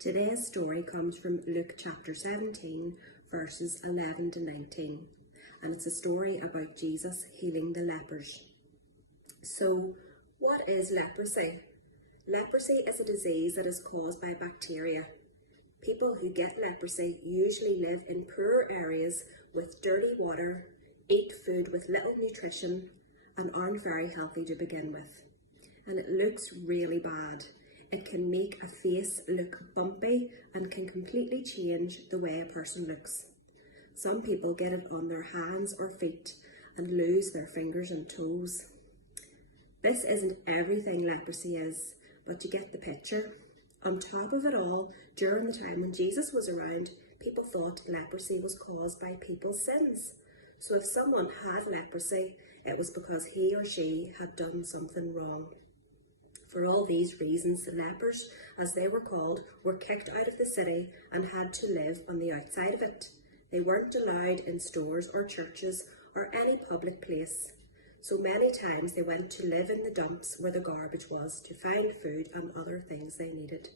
Today's story comes from Luke chapter 17, verses 11 to 19, and it's a story about Jesus healing the lepers. So, what is leprosy? Leprosy is a disease that is caused by bacteria. People who get leprosy usually live in poor areas with dirty water, eat food with little nutrition, and aren't very healthy to begin with. And it looks really bad. It can make a face look bumpy and can completely change the way a person looks. Some people get it on their hands or feet and lose their fingers and toes. This isn't everything leprosy is, but you get the picture. On top of it all, during the time when Jesus was around, people thought leprosy was caused by people's sins. So if someone had leprosy, it was because he or she had done something wrong. For all these reasons, the lepers, as they were called, were kicked out of the city and had to live on the outside of it. They weren't allowed in stores or churches or any public place. So many times they went to live in the dumps where the garbage was to find food and other things they needed.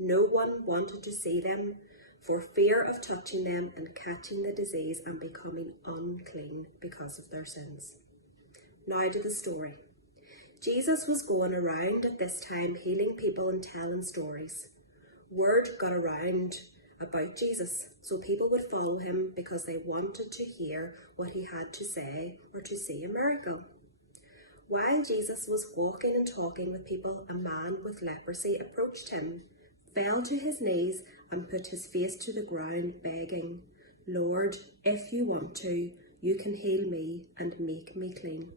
No one wanted to see them for fear of touching them and catching the disease and becoming unclean because of their sins. Now to the story. Jesus was going around at this time healing people and telling stories. Word got around about Jesus, so people would follow him because they wanted to hear what he had to say or to see a miracle. While Jesus was walking and talking with people, a man with leprosy approached him, fell to his knees and put his face to the ground, begging, "Lord, if you want to, you can heal me and make me clean."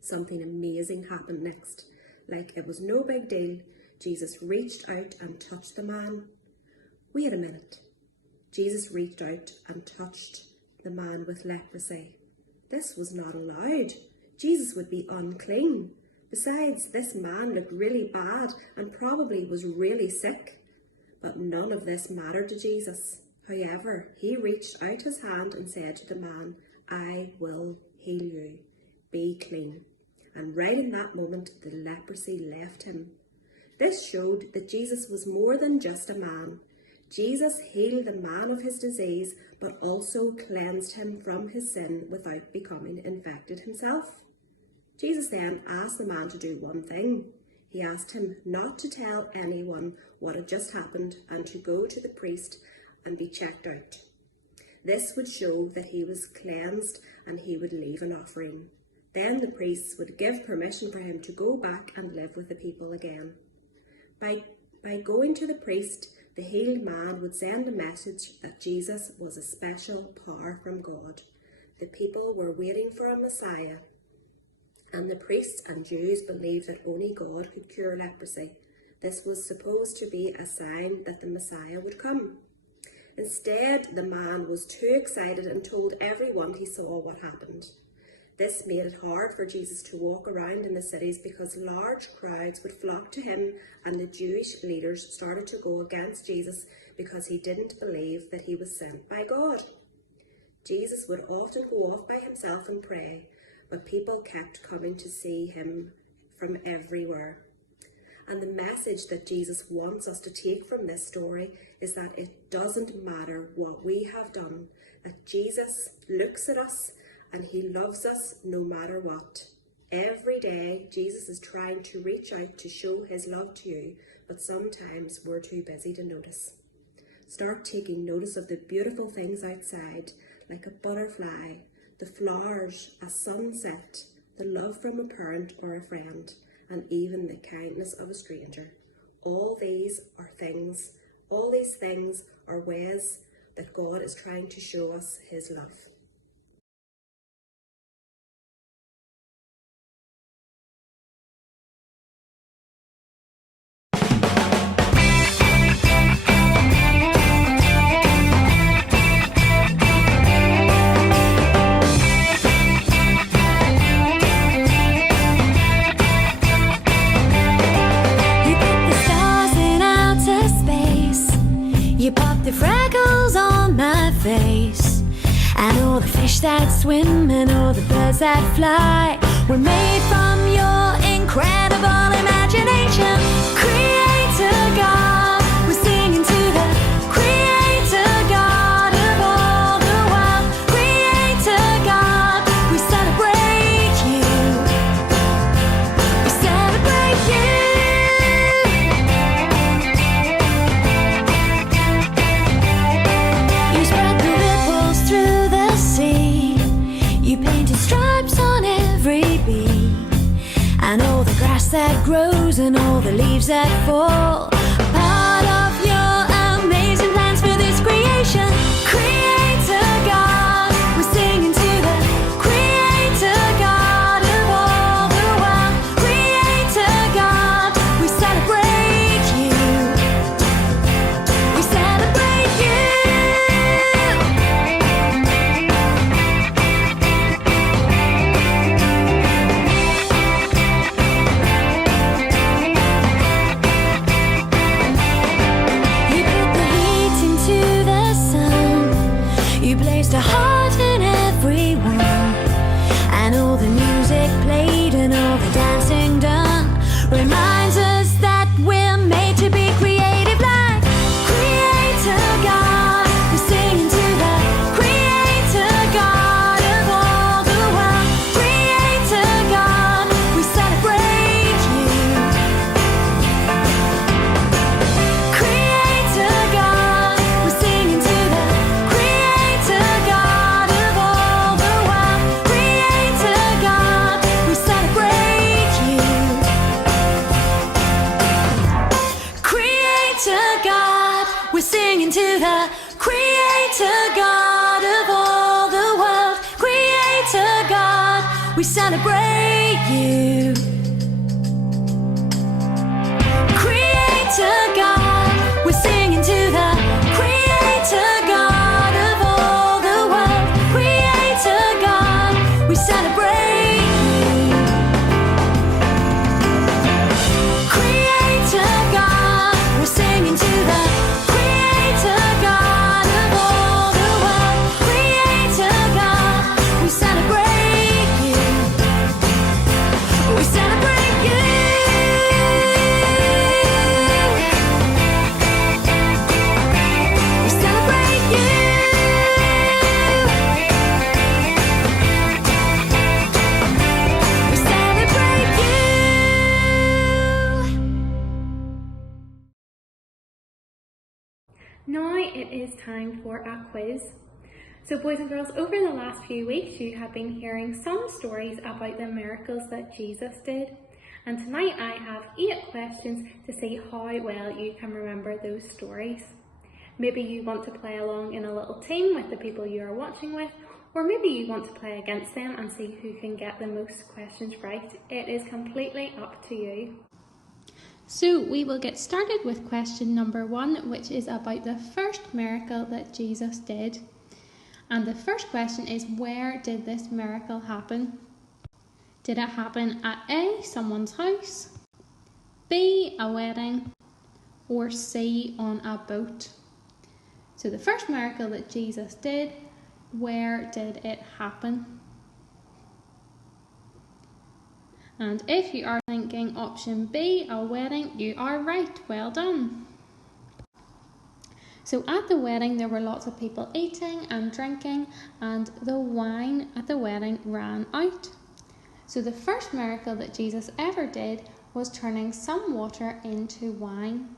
Something amazing happened next. Like it was no big deal, Jesus reached out and touched the man. Wait a minute. Jesus reached out and touched the man with leprosy. This was not allowed. Jesus would be unclean. Besides, this man looked really bad and probably was really sick. But none of this mattered to Jesus. However, he reached out his hand and said to the man, "I will heal you. Be clean." And right in that moment, the leprosy left him. This showed that Jesus was more than just a man. Jesus healed the man of his disease, but also cleansed him from his sin without becoming infected himself. Jesus then asked the man to do one thing. He asked him not to tell anyone what had just happened and to go to the priest and be checked out. This would show that he was cleansed and he would leave an offering. Then the priests would give permission for him to go back and live with the people again. By going to the priest, the healed man would send a message that Jesus was a special power from God. The people were waiting for a Messiah, and the priests and Jews believed that only God could cure leprosy. This was supposed to be a sign that the Messiah would come. Instead, the man was too excited and told everyone he saw what happened. This made it hard for Jesus to walk around in the cities because large crowds would flock to him, and the Jewish leaders started to go against Jesus because he didn't believe that he was sent by God. Jesus would often go off by himself and pray, but people kept coming to see him from everywhere. And the message that Jesus wants us to take from this story is that it doesn't matter what we have done, that Jesus looks at us and he loves us no matter what. Every day, Jesus is trying to reach out to show his love to you, but sometimes we're too busy to notice. Start taking notice of the beautiful things outside, like a butterfly, the flowers, a sunset, the love from a parent or a friend, and even the kindness of a stranger. All these things are ways that God is trying to show us his love. You pop the freckles on my face, and all the fish that swim and all the birds that fly were made from your incredible imagination. Creator God, we see and all the grass that grows and all the leaves that fall. Part of your amazing plans for this creation. Creator God, we're singing to the Creator God of all the world. Creator God, we celebrate you. We celebrate you. You put the heat into the sun. You placed a heart in everyone, and all the music played and all the dancing done reminds us that we're made to be creative like Creator God. We're singing to the Creator God of all the world. Creator God, we celebrate you. Creator God, we're singing to the Creator God of all the world. Creator God, we celebrate you. Creator God, we're singing to the Creator God of all the world. Creator God, we celebrate you. Creator God, we're singing to the Creator God of all the world. Creator God, we celebrate you. Creator God, we're singing to the Creator God of all the world. Creator God, we celebrate you. We celebrate you. We celebrate you. We celebrate you. Now it is time for a quiz. So boys and girls, over the last few weeks you have been hearing some stories about the miracles that Jesus did. And tonight I have 8 questions to see how well you can remember those stories. Maybe you want to play along in a little team with the people you are watching with, or maybe you want to play against them and see who can get the most questions right. It is completely up to you. So we will get started with question number 1, which is about the first miracle that Jesus did. And the first question is, where did this miracle happen? Did it happen at A, someone's house, B, a wedding, or C, on a boat? So the first miracle that Jesus did, where did it happen? And if you are thinking option B, a wedding, you are right. Well done. So at the wedding there were lots of people eating and drinking, and the wine at the wedding ran out. So the first miracle that Jesus ever did was turning some water into wine.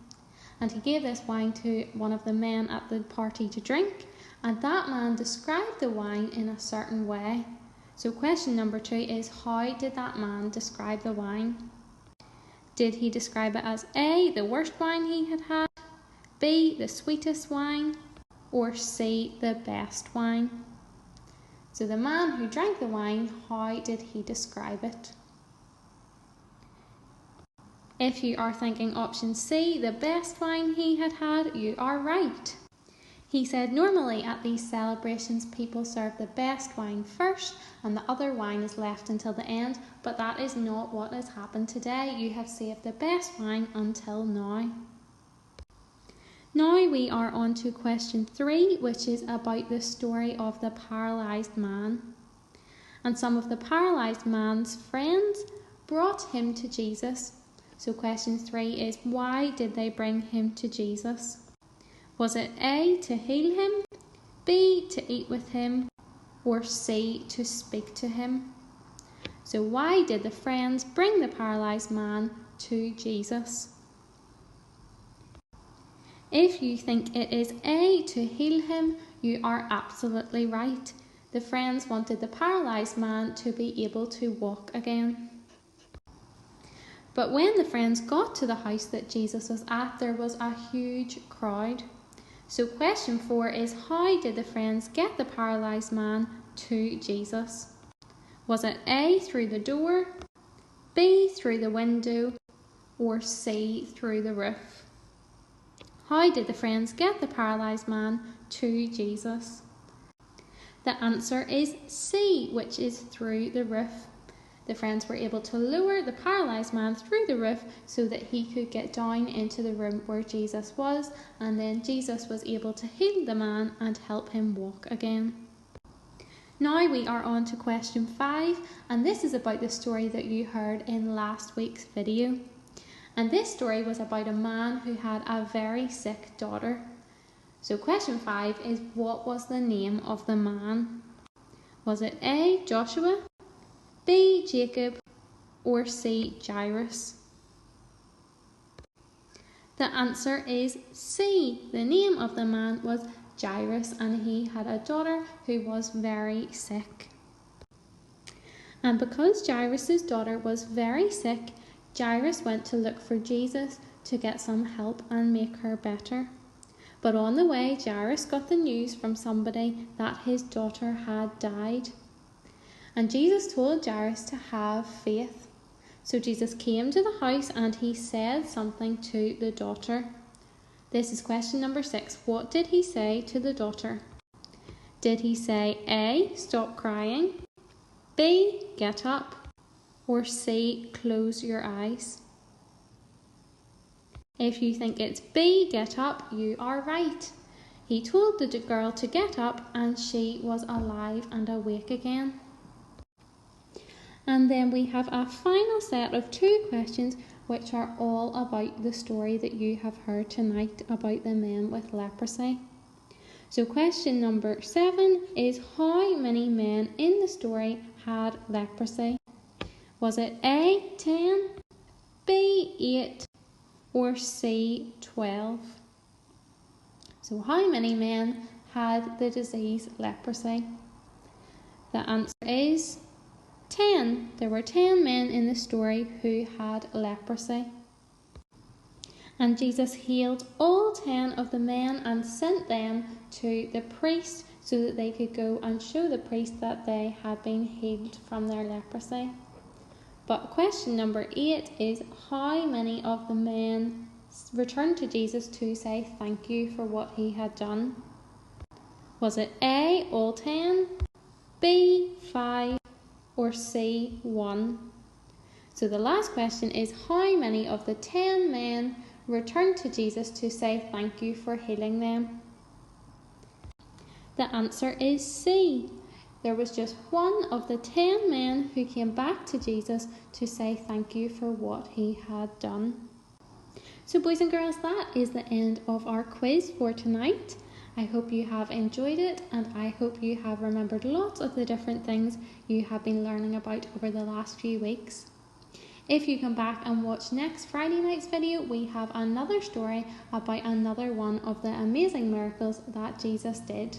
And he gave this wine to one of the men at the party to drink, and that man described the wine in a certain way. So question number 2 is, how did that man describe the wine? Did he describe it as A, the worst wine he had had, B, the sweetest wine, or C, the best wine? So the man who drank the wine, how did he describe it? If you are thinking option C, the best wine he had had, you are right. He said normally at these celebrations people serve the best wine first and the other wine is left until the end, but that is not what has happened today. You have saved the best wine until now. Now we are on to question 3, which is about the story of the paralysed man. And some of the paralysed man's friends brought him to Jesus. So question 3 is, why did they bring him to Jesus? Was it A, to heal him, B, to eat with him, or C, to speak to him? So why did the friends bring the paralysed man to Jesus? If you think it is A, to heal him, you are absolutely right. The friends wanted the paralysed man to be able to walk again. But when the friends got to the house that Jesus was at, there was a huge crowd. So question 4 is, how did the friends get the paralysed man to Jesus? Was it A, through the door, B, through the window, or C, through the roof? How did the friends get the paralysed man to Jesus? The answer is C, which is through the roof. The friends were able to lower the paralysed man through the roof so that he could get down into the room where Jesus was, and then Jesus was able to heal the man and help him walk again. Now we are on to question 5, and this is about the story that you heard in last week's video. And this story was about a man who had a very sick daughter. So question 5 is, what was the name of the man? Was it A, Joshua, B, Jacob, or C, Jairus? The answer is C. The name of the man was Jairus, and he had a daughter who was very sick. And because Jairus' daughter was very sick, Jairus went to look for Jesus to get some help and make her better. But on the way, Jairus got the news from somebody that his daughter had died. And Jesus told Jairus to have faith. So Jesus came to the house and he said something to the daughter. This is question number 6. What did he say to the daughter? Did he say A, stop crying, B, get up, or C, close your eyes? If you think it's B, get up, you are right. He told the girl to get up and she was alive and awake again. And then we have a final set of 2 questions which are all about the story that you have heard tonight about the men with leprosy. So question number 7 is, how many men in the story had leprosy? Was it A, 10, B, 8, or C, 12? So how many men had the disease leprosy? The answer is 10. There were 10 men in the story who had leprosy. And Jesus healed all 10 of the men and sent them to the priest so that they could go and show the priest that they had been healed from their leprosy. But question number 8 is, how many of the men returned to Jesus to say thank you for what he had done? Was it A, all 10, B, 5, or C, 1? So the last question is, how many of the 10 men returned to Jesus to say thank you for healing them? The answer is C. There was just 1 of the 10 men who came back to Jesus to say thank you for what he had done. So boys and girls, that is the end of our quiz for tonight. I hope you have enjoyed it, and I hope you have remembered lots of the different things you have been learning about over the last few weeks. If you come back and watch next Friday night's video, we have another story about another one of the amazing miracles that Jesus did.